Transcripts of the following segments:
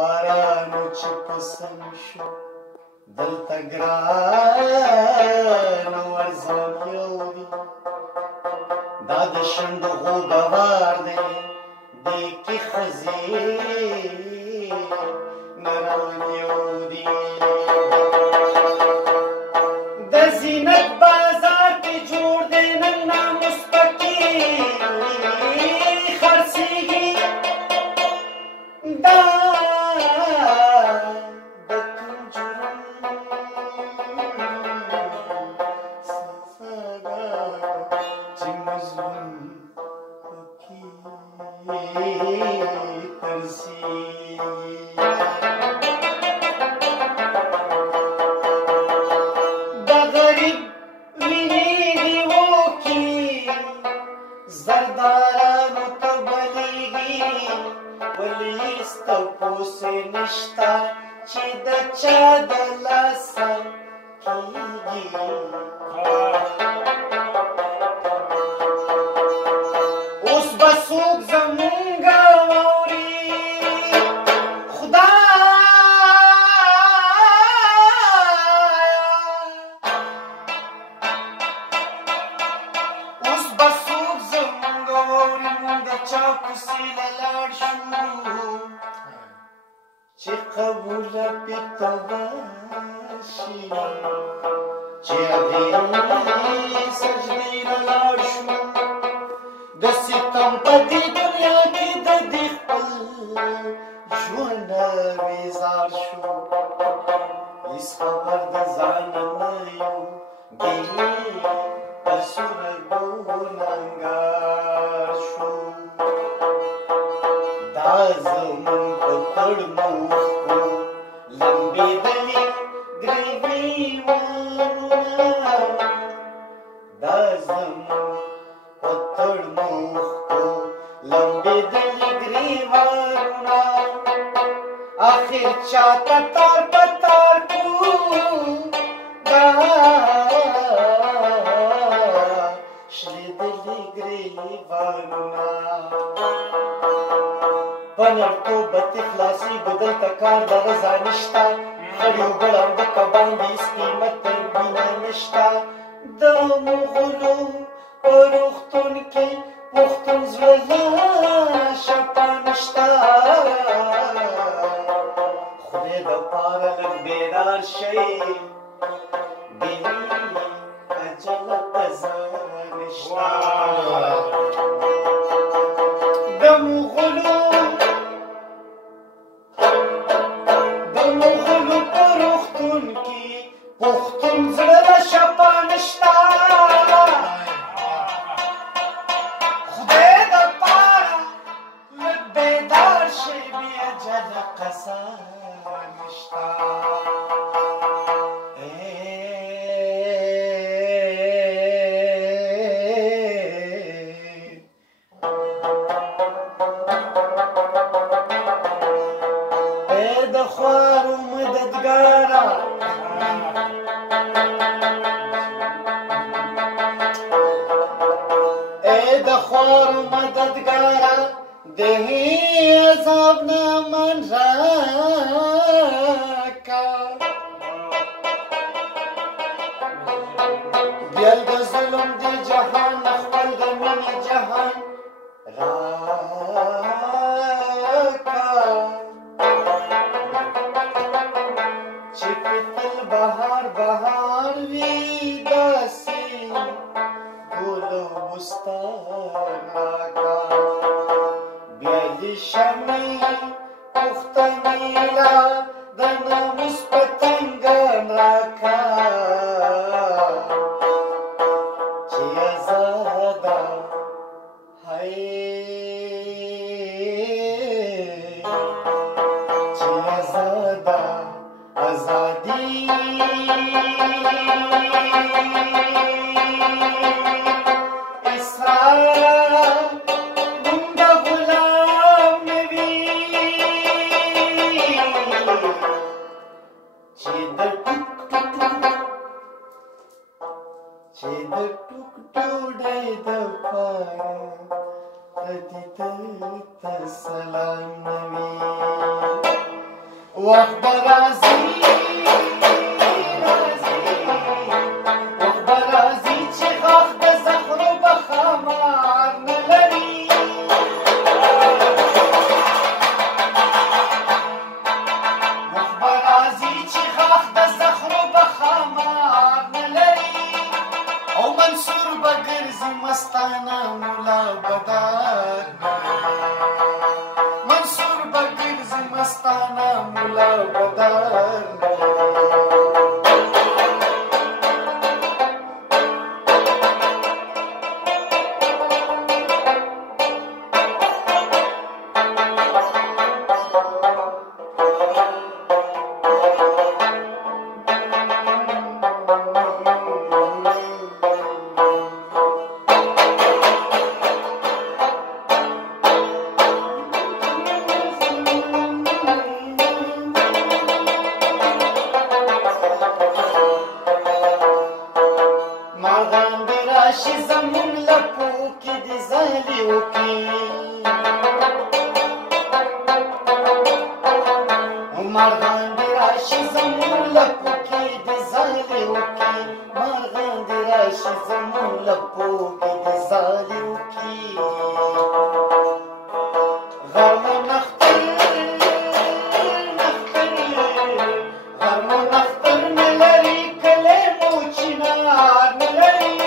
خوارانو چې قسم شو دلته ګرانو ارزان یو دی دا د شنډو غوبوار دی دی کې ښځې نران یو دی د زینت بازار کې جوړ دی نن ناموس پکې خرڅېږي دا زردارانو ته بلیږي پولیس تپوس نشته چې د چا د لاسه کېږي اوس به څوک زمونږه واوري خدایه اوس به څوک زمونږه واوري مونږ د چا کوڅې له لاړ شو چې قبوله پې توبه شي چې هغې سجدې له لاړ شو د ستم په دې دنیا کې د دې خپل ژوند ویزار شو هېڅ خبر د ځانه نه یو دې په سوره ګنهګار شو دا زمون په تړموښکو لمبېدلې ګریوانونه دا زمون په تړموښکو لمبېدلې ګریوانونه اخر چاته تار په تار کړو دا شلېدلې ګریوانونه په نرتوبتې خلاصېږو دلته کار د غذا نشته خړې اوبه ړانده کبان د هېڅ قیمت تر وینه نشته د مغلو په روغتون کې پښتون زړه شپه نشته خدای دپاره لږ بیدار شئ بې اجله قضا نشته د مغلو په روغتون کې پښتون زړه شپه نشته خدای دپاره لږ بیدار شئ بې اجله قضا نشته د خوارو مددګاره د خوارو مددګاره د عذاب نه من راکه بیل د ظلم د جهان خپل د مینې جهان راکه چې په تل بهار بهار وي داسې ګل او بستان راکه بیا دې شمعې پوښتنې له د ناموس پتنګان راکه چې ازار خدای د پاره دې ته سلام وي وخت به راځي وخت به راځي چې غاښ د زخرو به ښامار نه لري وخت به راځي چې غاښ د زخرو به ښامار نه لري او منصور به ګرځي مستانه ملا بدار منصور به ګرځي مستانه ملا بدار راشي زمون لپو کې د ځالې وکي مرغان دې راشي زمون لپو کې د ځالې وکي مرغان دې راشي زمون لپو کې د ځالې وکي غرمه نختر غرمه نختر نه لري کلی مو چنار نه لري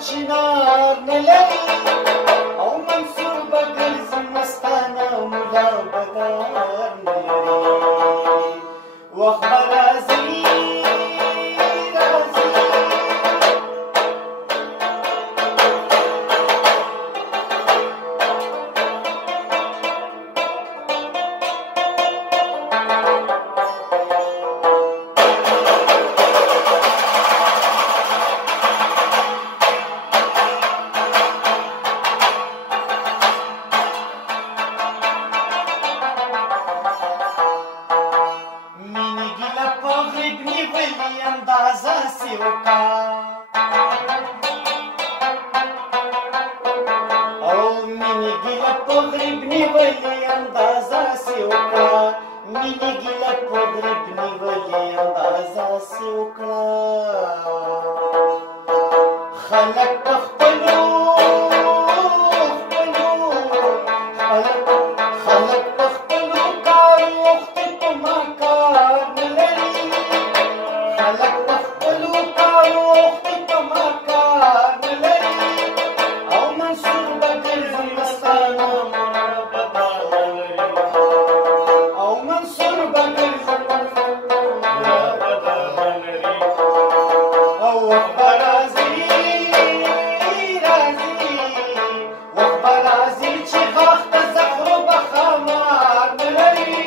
چنار نه لري او منصور به ګرځي مستانه ملا بدار نه لري وخت به راځي اندازه سی وکا او مینی ګیله په غریب نیولې اندازه سی وکا مینی ګیله په غریب نیولې اندازه سی وکا خلک په خپلو خلک په خپلو کار وخت په ما کار نه لري خلک په خپلو کارو وختي په ما کار نه لري او منصور به ګرځي مستانه ملا بدار نه لري او منصور به ګرځي ملا بدار نه لري او وخت به راځي وخت به راځي چې غاښ د زخرو به ښامار نه لري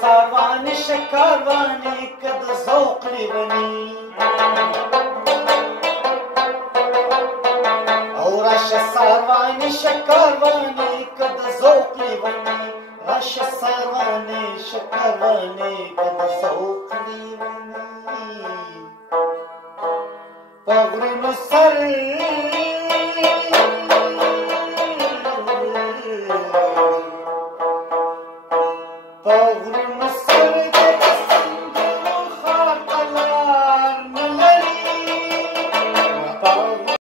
ساروانه شکاروانه که د ذوق لیونی او راشه ساروانه شکاروانه که د ذوق لیونی راشه ساروانه شکاروانه که د ذوق لیونی په غرونو سر